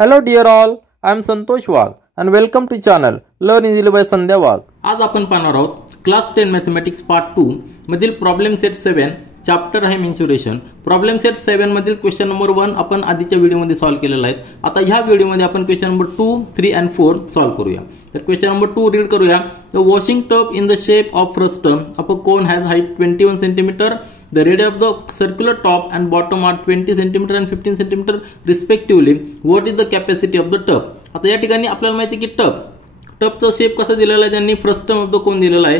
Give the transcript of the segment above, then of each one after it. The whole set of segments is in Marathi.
Hello dear all, I am Santosh Wagh and welcome to channel Learn Easily by Sandhya Wagh. आज आपण पाहणार आहोत क्लास 10 मॅथमॅटिक्स पार्ट 2 मधील प्रॉब्लेम सेट 7 चॅप्टर आहे मेन्सुरेशन. प्रॉब्लेम सेट 7 मधील क्वेश्चन नंबर 1 आपण आधीच्या व्हिडिओमध्ये सॉल्व्ह केलेला आहे. आता ह्या व्हिडिओमध्ये आपण क्वेश्चन नंबर 2, 3 and 4 सॉल्व्ह करूया. तर क्वेश्चन नंबर 2 रीड करूया. The washing tub in the shape of frustum of a cone has height 21 cm. The radius of the circular top and bottom are 20 cm and 15 cm respectively. What is the capacity of the tub? आता या ठिकाणी आपल्याला माहिती आहे की टबचा शेप कसा दिलेला आहे, त्यांनी फ्रस्टम ऑफ द कोन दिलेला आहे.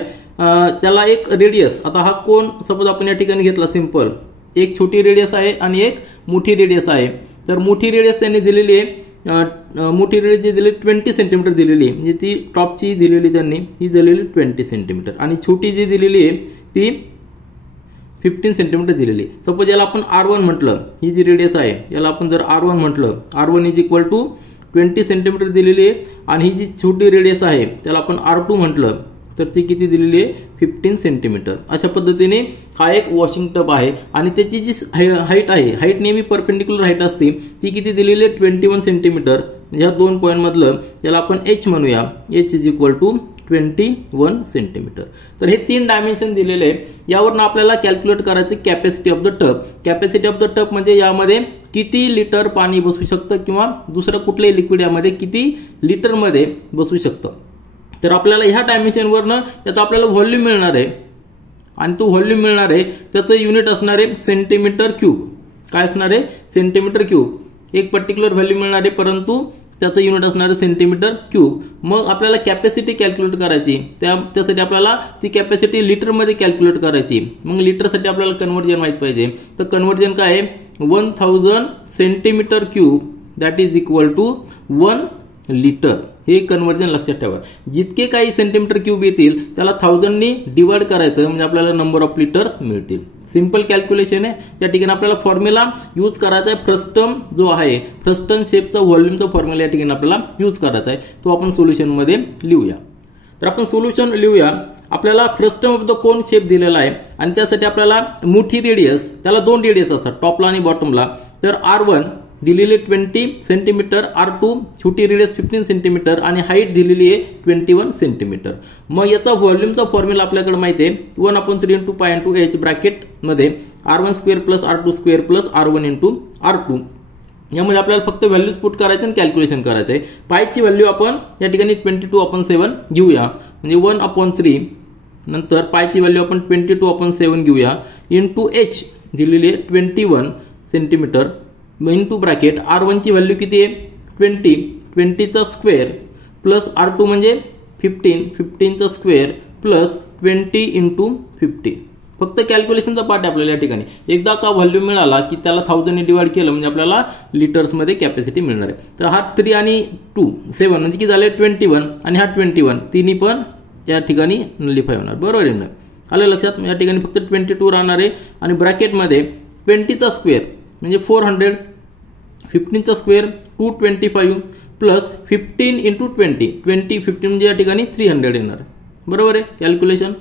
त्याला एक रेडियस, आता हा कोन सपोज आपण या ठिकाणी घेतला सिंपल, एक छोटी रेडियस आहे आणि एक मोठी रेडियस आहे. तर मोठी रेडियस त्यांनी दिलेली आहे, मोठी रेडियस जी दिली 20 cm दिलेली आहे, म्हणजे ती टॉपची दिलेली त्यांनी ही दिलेली 20 cm आणि छोटी जी दिलेली आहे ती 15 cm दिलेली. सपोज याला आपण R1 म्हटलं, ही जी रेडियस आहे याला आपण जर R1 म्हटलं, R1 is equal to 20 cm दिलेली आहे आणि ही जी छोटी रेडियस आहे त्याला आपण R2 म्हटलं तर ती किती दिलेली आहे 15 cm. अशा पद्धतीने हा एक वॉशिंग टब आहे आणि त्याची जी हाईट आहे, हाईट नेहमी परपेंडिक्युलर हाईट असते, ती किती दिलेली आहे 21 cm. ह्या दोन पॉईंट मधलं याला आपण H म्हणूया, H is equal to 21 cm. तर हे 3 डायमेन्शन दिलेले आहे. यावरून आपल्याला कॅल्क्युलेट करायचे capacity of the tub. Capacity of the tub म्हणजे यामध्ये किती लिटर पाणी बसू शकतं किंवा दुसरं कुठल्याही लिक्विड यामध्ये किती लिटर मध्ये बसू शकतं. तर आपल्याला ह्या डायमेन्शन वरनं याचा आपल्याला व्हॉल्यूम मिळणार आहे आणि तो व्हॉल्यूम मिळणार आहे त्याचं युनिट असणार आहे सेंटीमीटर क्यूब. काय असणार आहे सेंटीमीटर क्यूब. एक पर्टिक्युलर व्हॅल्यू मिळणार आहे परंतु त्याचं युनिट असणार आहे सेंटीमीटर क्यूब. मग आपल्याला कॅपॅसिटी कॅल्क्युलेट करायची, त्यासाठी आपल्याला ती कॅपॅसिटी लिटरमध्ये कॅल्क्युलेट करायची. मग लिटरसाठी आपल्याला कन्व्हर्जन माहित पाहिजे. तर कन्व्हर्जन काय आहे 1000 centimetre cube that is equal to 1 litre. हे कन्व्हर्जन लक्षात ठेवा. जितके काही सेंटीमीटर क्यूब येतील त्याला 1000 ने डिवाइड करायचं म्हणजे आपल्याला नंबर ऑफ लिटर्स मिळतील. सिंपल कॅल्क्युलेशन आहे. त्या ठिकाणी आपल्याला फॉर्म्युला यूज करायचा आहे. फ्रस्टम जो आहे, फ्रस्टम शेपचा व्हॉल्यूमचा फॉर्म्युला या ठिकाणी आपल्याला यूज करायचा आहे. तो आपण सोल्युशन मध्ये लिहूया. तर आपण सोल्युशन लिहूया. आपल्याला frustum of the cone shape दिलेला आहे आणि त्यासाठी आपल्याला मोठी रेडियस, त्याला 2 रेडियस असतात टॉपला आणि बॉटमला. तर R1 दिलेली 20 cm, R2 छोटी रेडियस 15 cm आणि हाईट दिलेली आहे 21 cm. मग याचा व्हॉल्यूमचा फॉर्म्युला आपल्याकडे माहिती आहे 1/3 × π × h ब्रॅकेट मध्ये R1² + R2² + R1 × R2. यामध्ये आपल्याला फक्त व्हॅल्यूज पुट करायचे आणि कॅल्क्युलेशन करायचं आहे. पायची व्हॅल्यू आपण या ठिकाणी 22/7 घेऊया, म्हणजे 1/3. नंतर पायची व्हॅल्यू आपण 22/7 घेऊया इंटू h दिलेली आहे 21 cm इंटू ब्रॅकेट R1 ची व्हॅल्यू किती आहे 20 चा स्क्वेअर प्लस R2 म्हणजे 15 चा स्क्वेअर प्लस 20 × 50. फक्त कॅल्क्युलेशनचा पार्ट आहे आपल्याला या ठिकाणी. एकदा का व्हॉल्यूम मिळाला की त्याला 1000 ने डिवाइड केलं म्हणजे आपल्याला लिटर्स मध्ये कॅपॅसिटी मिळणार आहे. तर हा 3 आणि 2 7 म्हणजे किती झाले 21 आणि हा 21 तिन्ही पण या ठिकाणी नलिफाय होणार. बरोबर आहे ना, आलं लक्षात. या ठिकाणी फक्त 22 राहणार आहे आणि ब्रॅकेट मध्ये 20 चा स्क्वेअर म्हणजे 400, 15 चा स्क्वेअर 225 प्लस 15 × 20 15 म्हणजे या ठिकाणी 300 येणार. बरोबर आहे कॅल्क्युलेशन.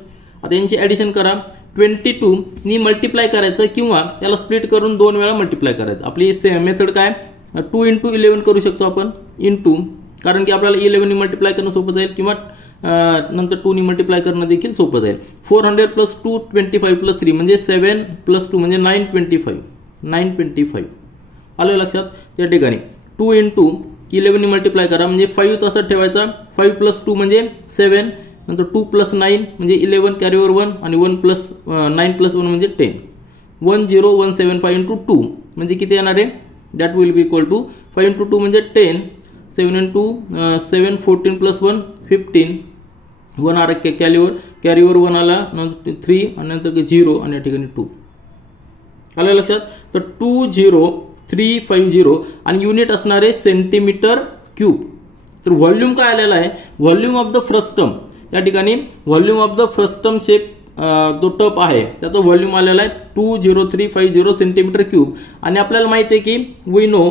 आता यांची ऍडिशन करा. 22 नी मल्टिप्लाय करायचं किंवा याला स्प्लिट करून 2 वेळा मल्टिप्लाय करायचं. आपली सेम मेथड काय 2 × 11 करू शकतो आपण इंटू, कारण की आपल्याला 11 नी मल्टिप्लाय करणं सोपं जाईल किंवा नंतर 2 नी मल्टिप्लाय करणं देखील सोपं जाईल. 400 + 2 25 + 3 म्हणजे 7 + 2 म्हणजे 925. आलं लक्षात. या ठिकाणी 2 × 11 नी मल्टिप्लाय करा म्हणजे 5 तसं ठेवायचा. 5 + 2 म्हणजे 7, नंतर 2 + 9 म्हणजे 11 कॅरीवर 1 आणि 1 + 9 + 1 म्हणजे 10. 10175 × 2 म्हणजे किती येणार आहे that will be equal to 5 × 2 म्हणजे 10, 7 × 7 14 + 1 15, 1 आर कॅरीवर 1 आला, नंतर 3 आणि नंतर 0 आणि या ठिकाणी 2. आलं लक्षात. तर 20350 आणि युनिट असणार आहे सेंटीमीटर क्यूब. तर व्हॉल्यूम काय आलेला आहे व्हॉल्यूम ऑफ द फ्रस्टम. या ठिकाणी volume of the frustum shape जो टप आहे त्याचा व्हॉल्यूम आलेला आहे 20350 सेंटीमीटर क्यूब. आणि आपल्याला माहिती आहे की we know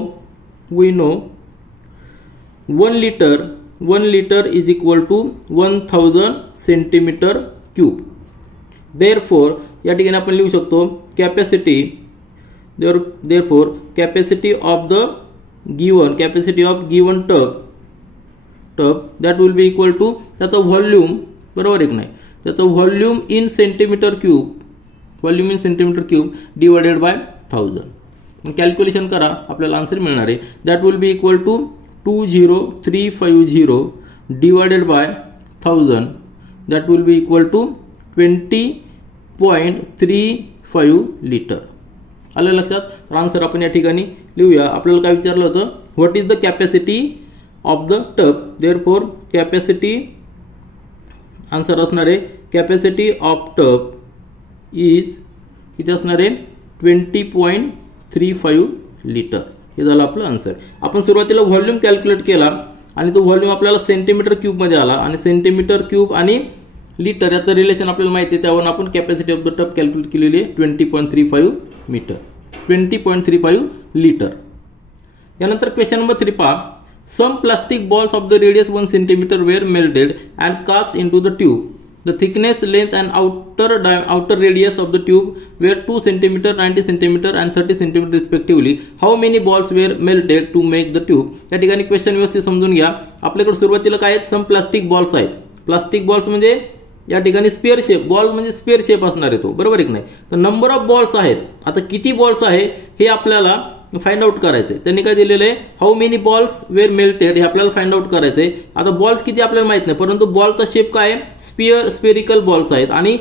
1 litre is equal to 1000 centimetre cube. Therefore या ठिकाणी आपण लिहू शकतो capacity, therefore capacity of the given capacity of given tub that will be equal to त्याचं व्हॉल्यूम, बरोबर आहे की नाही, त्याचं volume in centimetre cube divided by 1000. मग कॅल्क्युलेशन करा, आपल्याला आन्सर मिळणार आहे. That will be equal to 20350 divided by 1000 that will be equal to 20.35 litre. आलं लक्षात. तर आन्सर आपण या ठिकाणी लिहूया. आपल्याला काय विचारलं होतं, what is the capacity of the tub. Therefore capacity, answer असणार आहे कॅपॅसिटी ऑफ टब इज किती असणार आहे 20.35 लिटर. हे झालं आपलं आन्सर. आपण सुरुवातीला व्हॉल्यूम कॅल्क्युलेट केला आणि तो व्हॉल्यूम आपल्याला सेंटीमीटर क्यूब मध्ये आला आणि सेंटीमीटर क्यूब आणि लिटर याचं रिलेशन आपल्याला माहिती आहे, त्यावरून आपण capacity of the tub calculate केलेली आहे 20.35 मीटर 20.35 लिटर. यानंतर क्वेश्चन नंबर 3 पहा. Some plastic balls of the radius 1 centimetre were melted and cast into the tube. The thickness, length and outer radius of the tube were 2 cm, 90 cm and 30 cm respectively. How many balls were melted to make the tube? या ठिकाणी क्वेश्चन व्यवस्थित समजून घ्या. आपल्याकडे सुरुवातीला काय आहेत, सम प्लास्टिक बॉल्स आहेत. प्लास्टिक बॉल्स म्हणजे या ठिकाणी स्पेअर शेप, बॉल म्हणजे स्पेअर शेप असणार आहे तो, बरोबर आहे की नाही. तर नंबर ऑफ बॉल्स आहेत. आता किती बॉल्स आहे हे आपल्याला फाइंड आउट करायचंय. त्यांनी काय दिलेलं आहे, how many balls were melted, हे आपल्याला फाइंड आउट करायचंय. आता बॉल्स किती आपल्याला माहित नाही, परंतु बॉलचा शेप काय आहे, स्पेरिकल बॉल्स आहेत आणि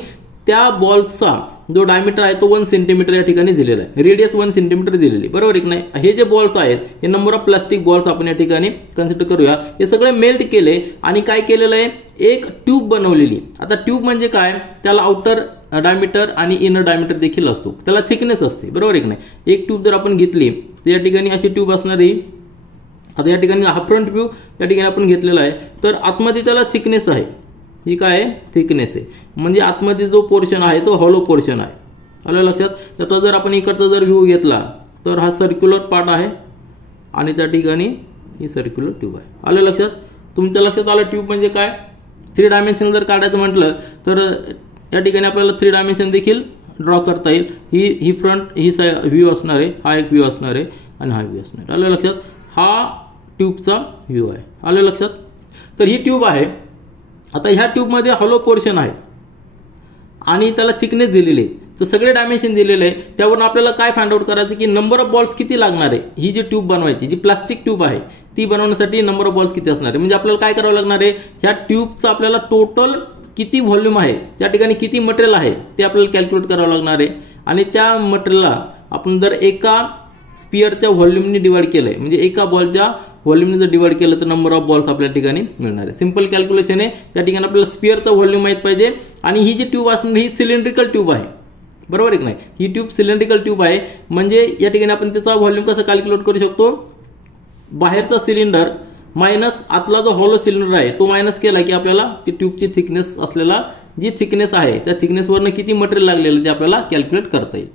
त्या बॉल्सचा जो डायमीटर आहे तो 1 सेंटीमीटर या ठिकाणी दिलेला आहे, रेडियस 1 सेंटीमीटर दिलेली, बरोबर आहे नाही. हे जे बॉल्स आहेत हे नंबर ऑफ प्लास्टिक बॉल्स आपण या ठिकाणी कन्सिडर करूया. हे सगळे मेल्ट केले आणि काय केलेलं आहे, एक ट्यूब बनवलेली. आता ट्यूब म्हणजे काय, त्याला आउटर डायमीटर आणि इनर डायमीटर देखील असतो, त्याला थिकनेस असते, बरोबर आहे नाही. एक ट्यूब जर आपण घेतली तर या ठिकाणी अशी ट्यूब असणार आहे. आता या ठिकाणी हा फ्रंट व्ह्यू या ठिकाणी आपण घेतलेला आहे. तर आतमध्ये त्याला थिकनेस आहे, ही काय आहे, थिकनेस आहे. म्हणजे आतमध्ये जो पोर्शन आहे तो हॉलो पोर्शन आहे. आलं लक्षात. त्याचा जर आपण इकडचा जर व्ह्यू घेतला तर हा सर्क्युलर पार्ट आहे आणि त्या ठिकाणी ही सर्क्युलर ट्यूब आहे. आलं लक्षात. तुमच्या लक्षात आलं ट्यूब म्हणजे काय. 3 डायमेन्शन जर काढायचं म्हटलं तर या ठिकाणी आपल्याला 3 डायमेन्शन देखील ड्रॉ करता येईल. ही फ्रंट ही व्ह्यू असणार आहे, हा एक व्ह्यू असणार आहे आणि हा व्ह्यू असणार आहे. आलं लक्षात. हा ट्यूबचा व्ह्यू आहे. आलं लक्षात. तर ही ट्यूब आहे. आता ह्या ट्यूबमध्ये हॉलो पोर्शन आहे आणि त्याला थिकनेस दिलेली आहे. तर सगळे डायमेन्शन दिलेले आहे. त्यावरून आपल्याला काय फाइंड आउट करायचं की नंबर ऑफ बॉल्स किती लागणार आहे. ही जी ट्यूब बनवायची, जी प्लास्टिक ट्यूब आहे ती बनवण्यासाठी नंबर ऑफ बॉल्स किती असणार आहे. म्हणजे आपल्याला काय करावं लागणार आहे, ह्या ट्यूबचं आपल्याला टोटल किती व्हॉल्यूम आहे, त्या ठिकाणी किती मटेरियल आहे ते आपल्याला कॅल्क्युलेट करावं लागणार आहे. आणि त्या मटेरियलला आपण जर एका स्पिअरच्या व्हॉल्यूमने डिवाइड केलंय, म्हणजे एका बॉलच्या व्हॉल्यूमने जर डिवाइड केलं तर नंबर ऑफ बॉल्स आपल्या ठिकाणी मिळणार आहे. सिंपल कॅल्क्युलेशन आहे. त्या ठिकाणी आपल्याला स्पिअरचा व्हॉल्यूम माहित पाहिजे आणि ही जी ट्यूब असणार ही सिलेंड्रिकल ट्यूब आहे, बरोबर आहे की नाही. ही ट्यूब सिलेंड्रिकल ट्यूब आहे. म्हणजे या ठिकाणी आपण त्याचा व्हॉल्यूम कसं कॅल्क्युलेट करू शकतो, बाहेरचा सिलेंडर मायनस आतला जो हॉलो सिलेंडर आहे तो मायनस केला की आपल्याला ती ट्यूबची थिकनेस असलेला जी थिकनेस आहे त्या थिकनेसवरनं किती मटेरियल लागलेलं ते आपल्याला कॅल्क्युलेट करता येईल.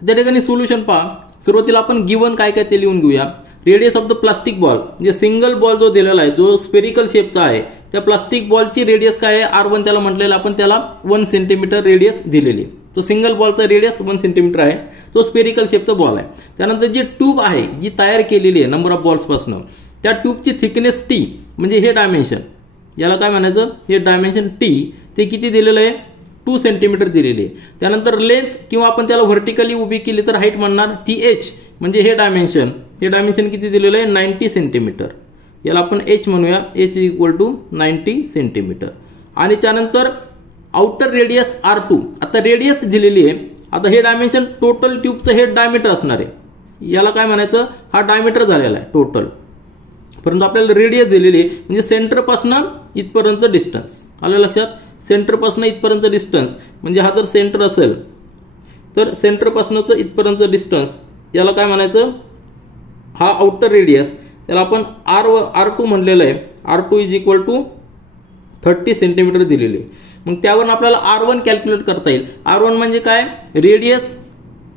त्या ठिकाणी सोल्युशन पहा. सुरुवातीला आपण गिवन काय काय ते लिहून घेऊया. Radius of the plastic ball, म्हणजे सिंगल बॉल जो दिलेला आहे जो स्पेरिकल शेपचा आहे, त्या प्लास्टिक बॉलची रेडियस काय आहे, R1 त्याला म्हटलेलं आपण, त्याला 1 सेंटीमीटर रेडियस दिलेली. तो सिंगल बॉलचा रेडियस 1 सेंटीमीटर आहे, तो स्पेरिकल शेपचा बॉल आहे. त्यानंतर जी ट्यूब आहे जी तयार केलेली आहे नंबर ऑफ बॉल्स पासून, त्या ट्यूबची थिकनेस T, म्हणजे हे डायमेन्शन, याला काय म्हणायचं, हे डायमेन्शन T, ते किती दिलेलं आहे, 2 सेंटीमीटर दिलेली आहे. त्यानंतर लेंथ किंवा आपण त्याला व्हर्टिकली उभी केली तर हाईट म्हणणार ती H, म्हणजे हे डायमेन्शन किती दिलेलं आहे, 90 सेंटीमीटर. याला आपण H म्हणूया, H इक्वल टू 90 सेंटीमीटर. आणि त्यानंतर आउटर रेडियस R2. आता रेडियस दिलेली आहे. आता हे डायमेन्शन टोटल ट्यूबचं हे डायमीटर असणार आहे, याला काय म्हणायचं, हा डायमीटर झालेला आहे टोटल, परंतु आपल्याला रेडियस दिलेली आहे. म्हणजे सेंटरपासून इथपर्यंत डिस्टन्स. आलं लक्षात. सेंटरपासून इथपर्यंत डिस्टन्स म्हणजे हा जर सेंटर असेल तर सेंटरपासूनच इथपर्यंत डिस्टन्स याला काय म्हणायचं, हा आउटर रेडियस, त्याला आपण R2 म्हणलेलं आहे. R2 is equal to 30 centimetre दिलेली आहे. मग त्यावरून आपल्याला R1 कॅल्क्युलेट करता येईल. R1 म्हणजे काय, radius,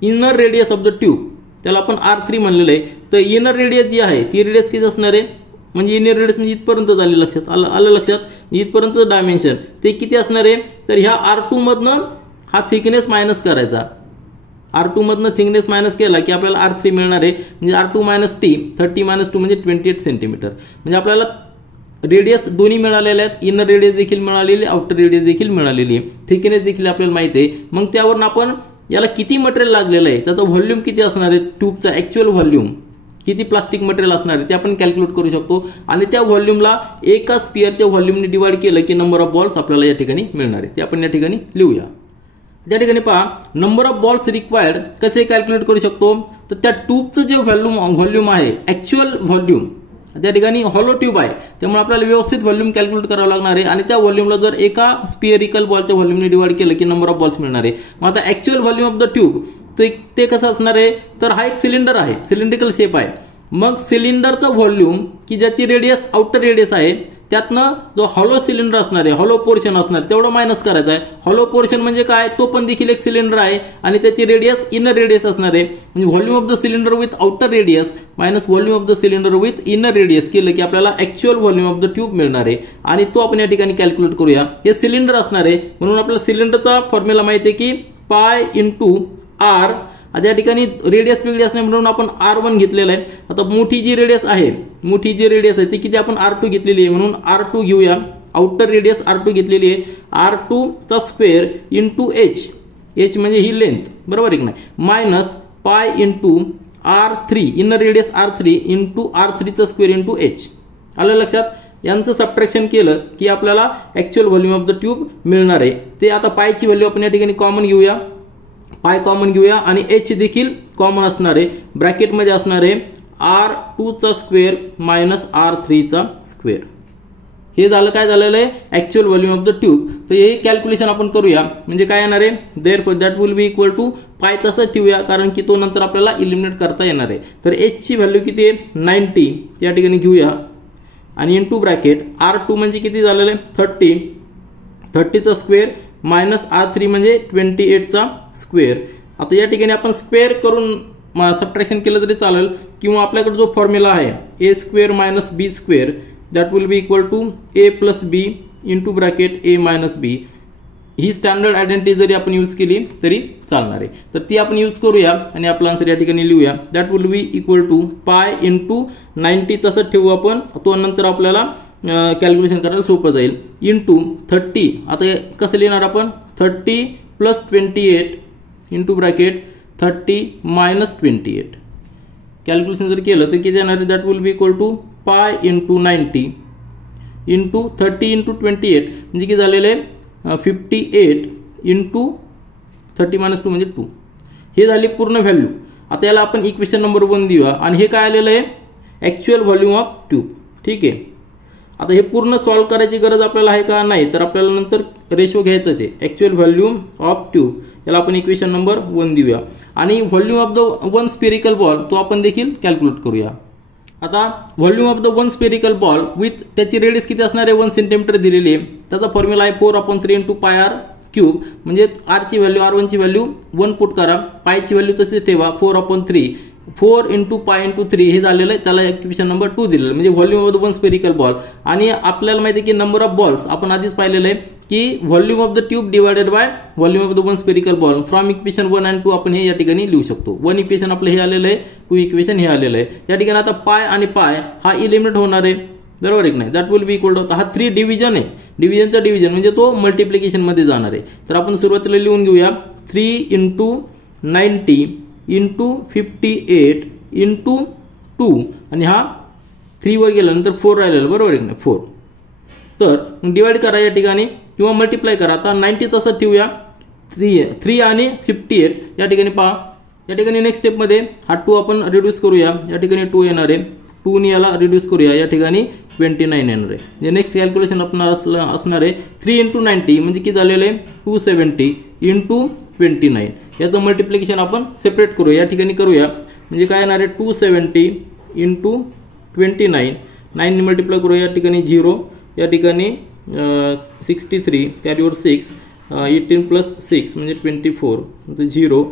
inner radius of the tube, त्याला आपण R3 म्हणलेलं आहे. तर इनर रेडियस जी आहे ती रेडियस किती असणार आहे, म्हणजे इनर रेडियस म्हणजे इथपर्यंत झाले, लक्षात आलं लक्षात. इथपर्यंत डायमेन्शन ते किती असणार आहे, तर ह्या R2 मधनं हा थिकनेस मायनस करायचा. R2 मधनं थिकनेस मायनस केला की आपल्याला R3 मिळणार आहे. म्हणजे R2 मायनस T 30 मायनस 2 म्हणजे 28 सेंटीमीटर. म्हणजे आपल्याला रेडियस दोन्ही मिळालेले आहेत. इनर रेडियस देखील मिळालेली, आउटर रेडियस देखील मिळालेली आहे, थिकनेस देखील आपल्याला माहिती आहे. मग त्यावरून आपण याला किती मटेरियल लागलेलं आहे, त्याचा व्हॉल्यूम किती असणार आहे, ट्यूबचा ऍक्च्युअल व्हॉल्यूम किती प्लास्टिक मटेरियल असणार आहे ते आपण कॅल्क्युलेट करू शकतो. आणि त्या व्हॉल्यूमला एका स्पिअरच्या व्हॉल्यूमने डिवाइड केलं की नंबर ऑफ बॉल्स आपल्याला या ठिकाणी मिळणार आहे. ते आपण या ठिकाणी लिहूया. त्या ठिकाणी पहा, नंबर ऑफ बॉल्स रिक्वायर्ड कसे कॅल्क्युलेट करू शकतो. तर त्या ट्यूबचं जे व्हॉल्यूम आहे, ऍक्च्युअल व्हॉल्यूम, त्या ठिकाणी हॉलो ट्यूब आहे त्यामुळे आपल्याला व्यवस्थित व्हॉल्यूम कॅल्क्युलेट करावं लागणार आहे. आणि त्या व्हॉल्यूमला जर एका स्पिअरिकल बॉलच्या व्हॉल्यूमने डिवाइड केलं की नंबर ऑफ बॉल्स मिळणार आहे. मग आता actual volume of the tube ते कसं असणार आहे, तर हा एक सिलेंडर आहे, सिलेंड्रिकल शेप आहे. मग सिलेंडरचं व्हॉल्यूम की ज्याची रेडियस आउटर रेडियस आहे त्यातनं जो हॉलो सिलेंडर असणार आहे, हॉलो पोर्शन असणार तेवढं मायनस करायचं आहे. हॉलो पोर्शन म्हणजे काय, तो पण देखील एक सिलेंडर आहे आणि त्याची रेडियस इनर रेडियस असणार आहे. म्हणजे volume of the cylinder with outer radius minus volume of the cylinder with inner radius केलं की आपल्याला actual volume of the tube मिळणार आहे. आणि तो आपण या ठिकाणी कॅल्क्युलेट करूया. हे सिलेंडर असणार आहे म्हणून आपल्याला सिलेंडरचा फॉर्म्युला माहिती आहे की पाय इंटू आर. आता या ठिकाणी रेडियस वेगळी असणे म्हणून आपण R1 घेतलेला आहे. आता मोठी जी रेडियस आहे ती किती आपण R2 घेतलेली आहे म्हणून R2 घेऊया. आउटर रेडियस R2 घेतलेली आहे. R2 चा स्क्वेअर इंटू h म्हणजे ही लेंथ, बरोबर आहे की नाही, minus pi into R3 inner radius R3 into R3 चा स्क्वेअर इंटू h. आलं लक्षात. यांचं सबट्रॅक्शन केलं की आपल्याला actual volume of the tube मिळणार आहे. ते आता पायची व्हॅल्यू आपण या ठिकाणी कॉमन घेऊया, पाय कॉमन घेऊया आणि h देखील कॉमन असणार आहे. ब्रॅकेटमध्ये असणार आहे R2 चा स्क्वेअर मायनस R3 चा स्क्वेअर. हे झालं काय झालेलं आहे, actual volume of the tube. तर हे कॅल्क्युलेशन आपण करूया. म्हणजे काय येणार आहे, therefore that will be equal to pi तसंच ठेवूया कारण की तो नंतर आपल्याला इलिमिनेट करता येणार आहे. तर h ची व्हॅल्यू किती आहे 90 या ठिकाणी घेऊया आणि इंटू ब्रॅकेट R2 म्हणजे किती झालेलं आहे 30 चा स्क्वेअर मायनस R3 म्हणजे 28 चा स्क्वेअर. आता या ठिकाणी आपण स्क्वेअर करून सबट्रॅक्शन केलं तरी चालेल किंवा आपल्याकडे जो फॉर्म्युला आहे a square minus b square that will be equal to a plus b into bracket a minus b. ही स्टँडर्ड आयडेंटिटी जरी आपण यूज केली तरी चालणार आहे. तर ती आपण यूज करूया आणि आपला आन्सर या ठिकाणी लिहूया. That will be equal to pi into 90 तसंच ठेवू आपण, तो नंतर आपल्याला कॅल्क्युलेशन करायला सोपं जाईल. इंटू 30, आता कसं लिहिणार आपण 30 plus 28 into bracket 30 minus 28. Calculation जर केलं तर किती येणार आहे, that will be equal to pi into 90 into 30 into 28 म्हणजे किती झालेलं आहे 58 इंटू 30 मायनस 2 म्हणजे 2. हे झाली पूर्ण व्हॅल्यू. आता याला आपण इक्वेशन नंबर 1 देऊया आणि हे काय आलेलं आहे ऍक्च्युअल व्हॉल्यूम ऑफ ट्यूब. ठीक आहे. आता हे पूर्ण सॉल्व्ह करायची गरज आपल्याला आहे का, नाही, तर आपल्याला नंतर रेशो घ्यायचाच आहे. ऍक्च्युअल व्हॉल्यूम ऑफ ट्यूब याला आपण इक्वेशन नंबर 1 देऊया आणि volume of the one spherical ball तो आपण देखील कॅल्क्युलेट करूया. आता volume of the one spherical ball with त्याची रेडियस किती असणार आहे 1 सेंटीमीटर दिलेली आहे. त्याचा फॉर्म्युला आहे 4/3 इंटू पाय आर क्यूब. म्हणजे आर ची व्हॅल्यू R1 ची व्हॅल्यू 1 पुट करा, पायची व्हॅल्यू तशीच ठेवा 4/3 4 इंटू पाय इंटू 3 हे झालेलं आहे. त्याला इक्वेशन नंबर 2 दिलेलं म्हणजे volume of the one spherical ball. आणि आपल्याला माहिती आहे की नंबर ऑफ बॉल्स आपण आधीच पाहिलेलं आहे की volume of the tube divided by volume of the one spherical ball. From equation 1 आणि 2 आपण हे या ठिकाणी लिहू शकतो. 1 इक्वेशन आपलं हे आलेलं आहे, 2 इक्वेशन हे आलेलं आहे. या ठिकाणी आता पाय आणि पाय हा इलिमिनेट होणार आहे, बरोबर आहे की नाही. That will be equal to हा 3 डिव्हिजन आहे, डिव्हिजनचा डिव्हिजन म्हणजे तो मल्टिप्लिकेशन मध्ये जाणार आहे. तर आपण सुरुवातीला लिहून घेऊया 3 इंटू 90 इंटू 58 इंटू 2 आणि हा 3 वर गेल्यानंतर 4 राहिलेला, बरोबर आहे की नाही 4. तर डिवाइड करा या ठिकाणी किंवा मल्टिप्लाय करा. आता 90 तसं ठेवूया, 3 आणि 58 या ठिकाणी पहा. या ठिकाणी नेक्स्ट स्टेपमध्ये हा 2 आपण रिड्यूस करूया. या ठिकाणी 2 येणार आहे, 2 ने याला रिड्यूस करूया, या ठिकाणी 29 येणार आहे. म्हणजे नेक्स्ट कॅल्क्युलेशन आपल्याला असणार आहे 3 इंटू 90 म्हणजे किती झालेलं आहे 270 इंटू 29. याचं मल्टिप्लिकेशन आपण सेपरेट करूया, या ठिकाणी करूया. म्हणजे काय येणार आहे 270 इंटू 29, 9 ने मल्टिप्लाय करूया, या ठिकाणी 0, या ठिकाणी 63 कॅरीवर 6, 18 प्लस 6 म्हणजे 24, 0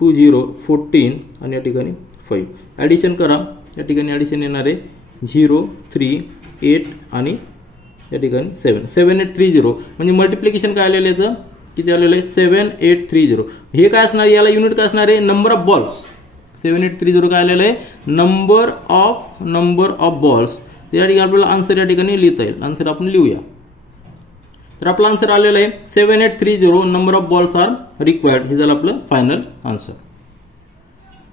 2 0 14 आणि या ठिकाणी 5. ॲडिशन करा, या ठिकाणी ॲडिशन येणार आहे 0 3 8 आणि या ठिकाणी 7 7830 म्हणजे मल्टिप्लिकेशन काय आलेलं याचं किती आलेलं आहे 7830. हे काय असणार, याला युनिट काय असणार आहे, नंबर ऑफ बॉल्स. 7830 काय आलेलं आहे, नंबर ऑफ बॉल्स. या ठिकाणी आपल्याला आन्सर या ठिकाणी लिहिता येईल. आन्सर आपण लिहूया. तर आपला आन्सर आलेला आहे 7830 number of balls are required. हे झालं आपलं फायनल आन्सर.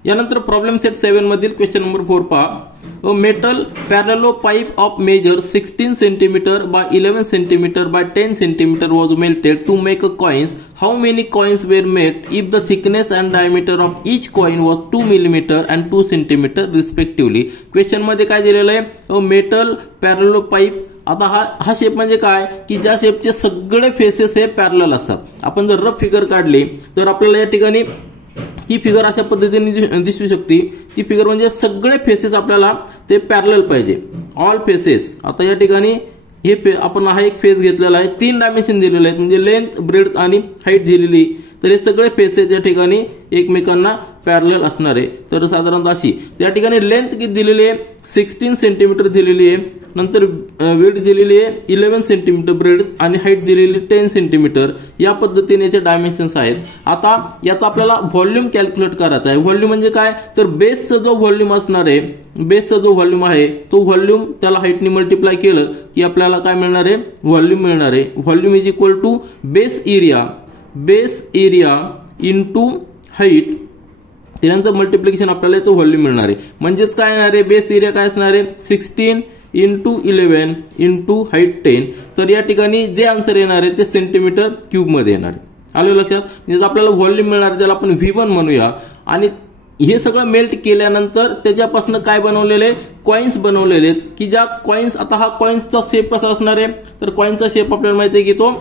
यानंतर प्रॉब्लेम सेट 7 मधील क्वेश्चन नंबर 4 पहा. A metal parallelopiped of measure 16 centimetre by 11 centimetre by 10 centimetre was melted to make a coins. How many coins were made if the thickness and diameter of each coin was 2 millimetre and 2 centimetre respectively. Question मध्ये काय दिलेलं आहे, अ मेटल पॅरलो पाईप. आता हा शेप म्हणजे काय की ज्या शेपचे सगळे फेसेस हे पॅरलल असतात. आपण जर रफ फिगर काढली तर आपल्याला या ठिकाणी ती फिगर अशा पद्धतीने दिसू शकते. ती फिगर म्हणजे सगळे फेसेस आपल्याला ते पॅरलल पाहिजे, ऑल फेसेस. आता या ठिकाणी हे आपण हा एक फेस घेतलेला आहे, 3 डायमेन्शन दिलेले आहेत म्हणजे लेंथ, ब्रेड्थ आणि हाईट दिलेली. तर हे सगळे फेसेस या ठिकाणी एकमेकांना पॅरलल असणार आहे. तर साधारणतः अशी त्या ठिकाणी लेंथ किती दिलेली आहे, 16 सेंटीमीटर दिलेली आहे. नंतर विड्थ दिलेली आहे 11 सेंटीमीटर, ब्रेड्थ आणि हाईट दिलेली 10 सेंटीमीटर. या पद्धतीने याचे डायमेन्शन्स आहेत. आता याचा आपल्याला व्हॉल्यूम कॅल्क्युलेट करायचा आहे. व्हॉल्यूम म्हणजे काय, तर बेसचा जो व्हॉल्यूम असणार आहे, बेसचा जो व्हॉल्यूम आहे तो व्हॉल्यूम त्याला हाईटने मल्टिप्लाय केलं की आपल्याला काय मिळणार आहे, व्हॉल्यूम मिळणार आहे. Volume is equal to base area into height. त्यानंतर मल्टिप्लिकेशन आपल्याला याचं व्हॉल्यूम मिळणार आहे. म्हणजेच काय येणार आहे, बेस एरिया काय असणार आहे 16 इंटू 11 इंटू हाईट 10. तर या ठिकाणी जे आन्सर येणार आहे ते सेंटीमीटर क्यूब मध्ये येणार आहे. आलं लक्षात. म्हणजे आपल्याला व्हॉल्यूम मिळणार आहे त्याला आपण V1 म्हणूया. आणि हे सगळं मेल्ट केल्यानंतर त्याच्यापासून काय बनवलेले, कॉइन्स बनवलेले आहेत की ज्या कॉइन्स. आता हा कॉइन्सचा शेप कसा असणार आहे, तर कॉइन्सचा शेप आपल्याला माहिती आहे की तो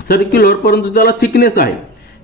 सर्क्युलर, परंतु त्याला थिकनेस आहे.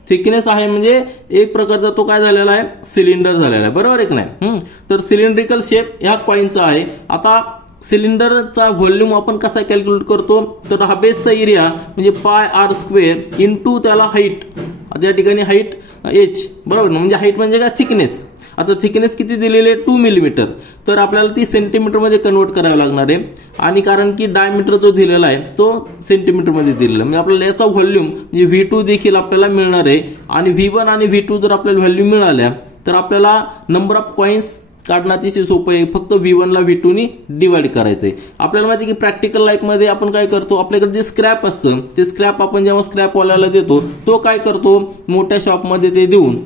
थिकनेस आहे म्हणजे एक प्रकारचा तो काय झालेला आहे, सिलेंडर झालेला आहे. बरोबर आहे की नाही. तर सिलेंड्रिकल शेप ह्या कॉइनचा आहे. आता सिलेंडरचा व्हॉल्यूम आपण कसा कॅल्क्युलेट करतो, तर हा बेसचा एरिया म्हणजे πr² इंटू त्याला हाईट. आता या ठिकाणी हाईट h, बरोबर ना, म्हणजे हाईट म्हणजे काय, थिकनेस. आता थिकनेस किती दिलेली आहे 2 मिलीमीटर. तर आपल्याला ती सेंटीमीटर मध्ये कन्वर्ट करावं लागणार आहे. आणि कारण की डायमीटर जो दिलेला आहे तो सेंटीमीटर मध्ये दिलेला आहे, म्हणजे आपल्याला याचा व्हॉल्यूम म्हणजे V2 देखील आपल्याला मिळणार आहे. आणि V1 आणि V2 जर आपल्याला व्हॅल्यू मिळाल्या तर आपल्याला नंबर ऑफ कॉइन्स काढणं अतिशय सोपं आहे. फक्त V1 ला V2 नी डिवाइड करायचंय. आपल्याला माहिती की प्रॅक्टिकल लाईफ मध्ये आपण काय करतो, आपल्याकडे जे स्क्रॅप असतं ते स्क्रॅप आपण जेव्हा स्क्रॅप वाल्याला देतो तो काय करतो, मोठ्या शॉपमध्ये ते देऊन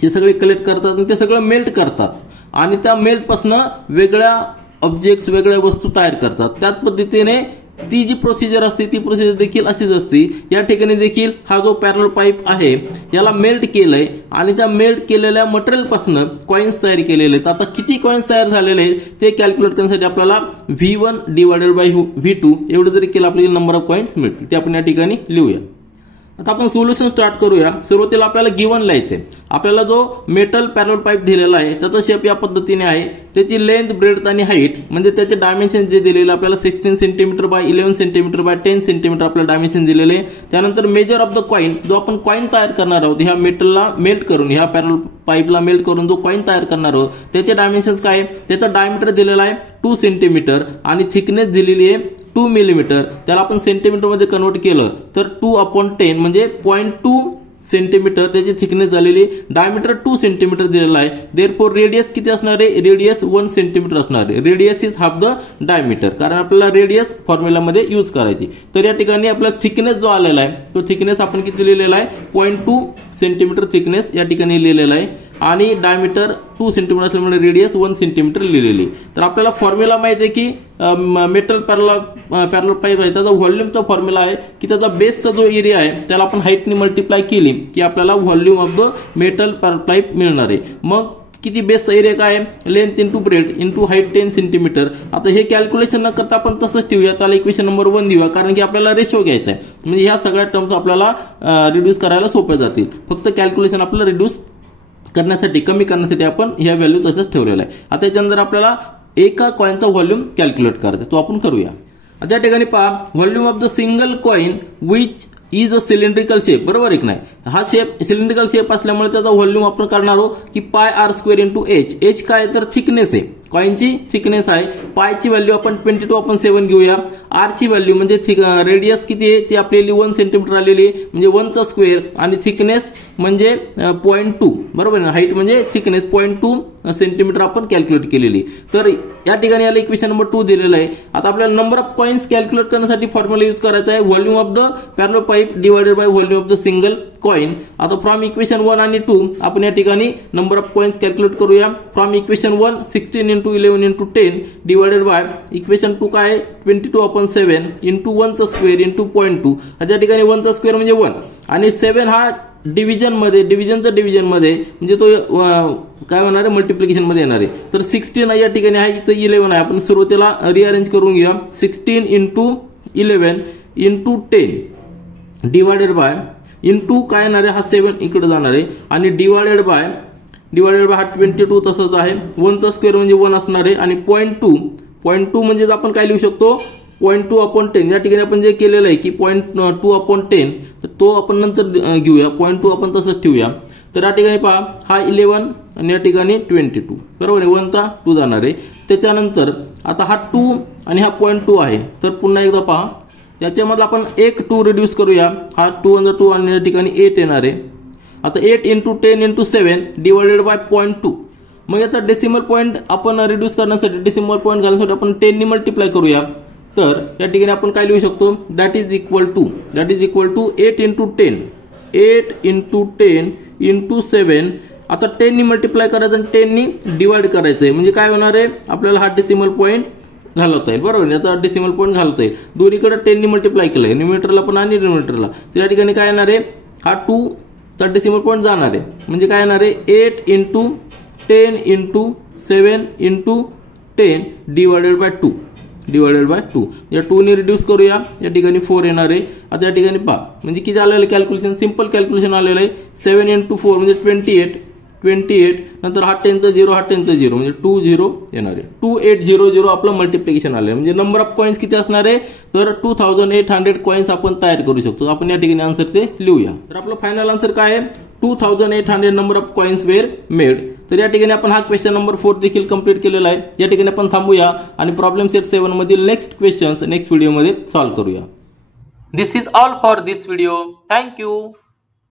ते सगळे कलेक्ट करतात आणि ते सगळं मेल्ट करतात. आणि त्या मेल्ट पासून वेगळ्या ऑब्जेक्ट्स, वेगळ्या वस्तू तयार करतात. त्याच पद्धतीने ती जी प्रोसिजर असते ती प्रोसिजर देखील अशीच असते. या ठिकाणी देखील हा जो पॅरलल पाईप आहे याला मेल्ट केलंय आणि त्या मेल्ट केलेल्या मटेरियल पासून कॉइन्स तयार केलेले आहेत. आता किती कॉइन्स तयार झालेले आहेत ते कॅल्क्युलेट करण्यासाठी आपल्याला V1 डिवायडेड बाय V2 एवढं जरी केलं आपल्याला नंबर ऑफ कॉइन्स मिळतील. ते आपण या ठिकाणी लिहूया. आता आपण सोल्युशन स्टार्ट करूया. सुरुवातीला आपल्याला गिवन लिहायचे. आपल्याला जो मेटल पॅरलल पाईप दिलेला आहे त्याचा शेप या पद्धतीने आहे. त्याची लेंथ, ब्रेड्थ आणि हाईट म्हणजे त्याचे डायमेन्शन जे दिलेले आपल्याला 16 centimetre by 11 centimetre by 10 centimetre आपल्याला डायमेन्शन दिलेले. त्यानंतर मेजर ऑफ द कॉइन, जो आपण कॉइन तयार करणार आहोत ह्या मेटलला मेल्ट करून, ह्या पॅरलल पाईपला मेल्ट करून जो कॉइन तयार करणार आहोत त्याचे डायमेन्शन्स काय, त्याचा डायमीटर दिलेला आहे 2 सेंटीमीटर आणि थिकनेस दिलेली आहे 2 मिलीमीटर. त्याला आपण सेंटीमीटर मध्ये कन्वर्ट केलं तर 2/10 म्हणजे 0.2 सेंटीमीटर त्याची थिकनेस झालेली. डायमीटर 2 सेंटीमीटर दिलेला आहे. देअरफॉर रेडियस किती असणार आहे, रेडियस 1 सेंटीमीटर असणार आहे. Radius is half the diameter, कारण आपल्याला रेडियस फॉर्म्युलामध्ये यूज करायची. तर या ठिकाणी आपला थिकनेस जो आलेला आहे तो थिकनेस आपण किती लिहिलेला आहे 0.2 सेंटीमीटर थिकनेस या ठिकाणी लिहिलेला आहे. आणि डायमीटर 2 सेंटीमीटर असल्यामुळे रेडियस 1 सेंटीमीटर लिहिलेली. तर आपल्याला फॉर्म्युला माहिती आहे की मेटल पॅरलल पाईप आहे त्याचा व्हॉल्यूमचा फॉर्म्युला आहे की त्याचा बेसचा जो एरिया आहे त्याला आपण हाईटने मल्टिप्लाय केली की आपल्याला volume of the metal parallel pipe मिळणार आहे. मग किती बेसचा एरिया काय, length into breadth into height 10 centimetre. आता हे कॅल्क्युलेशन न करता आपण तसंच ठेवूया. त्याला इक्वेशन नंबर 1 देऊया, कारण की आपल्याला रेशो घ्यायचा आहे. म्हणजे ह्या सगळ्या टर्म्स आपल्याला रिड्यूस करायला सोप्या जातील. फक्त कॅल्क्युलेशन आपल्याला रिड्यूस करण्यासाठी, कमी करण्यासाठी आपण ह्या व्हॅल्यू तसंच ठेवलेला आहे. आता याच्यानंतर आपल्याला एका कॉइनचा व्हॉल्यूम कॅल्क्युलेट करायचा, तो आपण करूया. आता या ठिकाणी पहा, volume of the single coin which is a cylindrical shape. बरोबर आहे की नाही. हा शेप सिलेंड्रिकल शेप असल्यामुळे त्याचा व्हॉल्यूम आपण करणार आहोत की πr² इंटू h. h काय तर थिकनेस आहे. कॉइनची थिकनेस आहे. पायची व्हॅल्यू आपण 22/7 घेऊया. आर ची व्हॅल्यू म्हणजे रेडियस किती आहे ती आपल्याला 1 सेंटीमीटर आलेली आहे, म्हणजे 1 चा स्क्वेअर, आणि थिकनेस म्हणजे 0.2 बरोबर आहे. हाईट म्हणजे थिकनेस 0.2 सेंटीमीटर आपण कॅल्क्युलेट केलेली. तर या ठिकाणी याला इक्वेशन नंबर 2 दिलेला आहे. आता आपल्याला नंबर ऑफ कॉइन्स कॅल्क्युलेट करण्यासाठी फॉर्म्युला यूज करायचा आहे, volume of the parallel pipe divided by volume of the single coin. आता फ्रॉम इक्वेशन 1 आणि 2 आपण या ठिकाणी नंबर ऑफ कॉइन्स कॅल्क्युलेट करूया. From equation 1 16 × 11 × 10 divided by equation 2 काय 22/7 इंटू 1 चा स्क्वेअर इंटू 0.2. या ठिकाणी 1 चा स्क्वेअर म्हणजे 1 आणि 7 हा डिव्हिजनचा डिव्हिजन मध्ये म्हणजे तो काय होणार आहे मल्टिप्लिकेशन मध्ये येणार आहे. तर 16 या ठिकाणी आहे, इथं 11 आहे. आपण सुरुवातीला रिअरेंज करून घेऊया. 16 × 11 × 10 डिवाइडेड बाय इंटू काय येणार आहे हा 7 इकडे जाणार आहे आणि डिवाइडेड बाय हा 22 तसंच आहे. 1 चा स्क्वेअर म्हणजे 1 असणार आहे आणि 0.2 म्हणजे आपण काय लिहू शकतो 0.2/10. या ठिकाणी आपण जे केलेलं आहे की 0.2/10 तर तो आपण नंतर घेऊया, 0.2 आपण तसंच ठेवूया. तर या ठिकाणी पहा हा 11 आणि या ठिकाणी 22 बरोबर आहे. 1 चा 2 जाणार आहे. त्याच्यानंतर आता हा 2 आणि हा 0.2 आहे. तर पुन्हा एकदा पहा त्याच्यामध्ये आपण एक 2 रिड्यूस करूया. हा 2 × 2 आणि या ठिकाणी 8 येणार आहे. आता 8 × 10 × 7 डिवाइडेड बाय 0.2. मग आता डेसिमल पॉईंट आपण रिड्यूस करण्यासाठी डेसिमल पॉईंट घालण्यासाठी आपण 10 ने मल्टिप्लाय करूया. तर या ठिकाणी आपण काय लिहू शकतो दॅट इज इक्वल टू 8 × 10 × 7. आता 10 ने मल्टिप्लाय करायचं आणि 10 ने डिवाइड करायचं आहे, म्हणजे काय होणार आहे आपल्याला हा डेसिमल पॉईंट घालवता येईल बरोबर. याचा डेसिमल पॉईंट घालता येईल. दोन्हीकडे 10 ने मल्टिप्लाय केलंय, न्यूमरेटरला पण आणि डिनोमिनेटरला. तर या ठिकाणी काय येणार आहे हा 2 चा डेसिमल पॉईंट जाणार आहे, म्हणजे काय येणार आहे 8 × 10 × 7 × 10 डिवाइडेड बाय 2 या 2 ने रिड्यूस करूया. या ठिकाणी 4 येणार आहे. आता या ठिकाणी पहा म्हणजे किती आलेलं कॅल्क्युलेशन, सिंपल कॅल्क्युलेशन आलेलं आहे. 7 × 4 म्हणजे 28. नंतर हा 10 चा 0 म्हणजे 20 येणार आहे. 2800 आपलं मल्टिप्लिकेशन आलं आहे. म्हणजे नंबर ऑफ कॉइन्स किती असणार आहे तर 2800 कॉइन्स आपण तयार करू शकतो. आपण या ठिकाणी आन्सर ते लिहूया. तर आपलं फायनल आन्सर काय आहे 2800 number of coins were made. तर या ठिकाणी आपण हा क्वेश्चन नंबर 4 देखील कंप्लीट केलेला आहे. या ठिकाणी आपण थांबूया आणि प्रॉब्लेम सेट 7 मधील नेक्स्ट क्वेश्चन्स नेक्स्ट व्हिडिओमध्ये सॉल्व्ह करूया. This is all for this video. Thank you.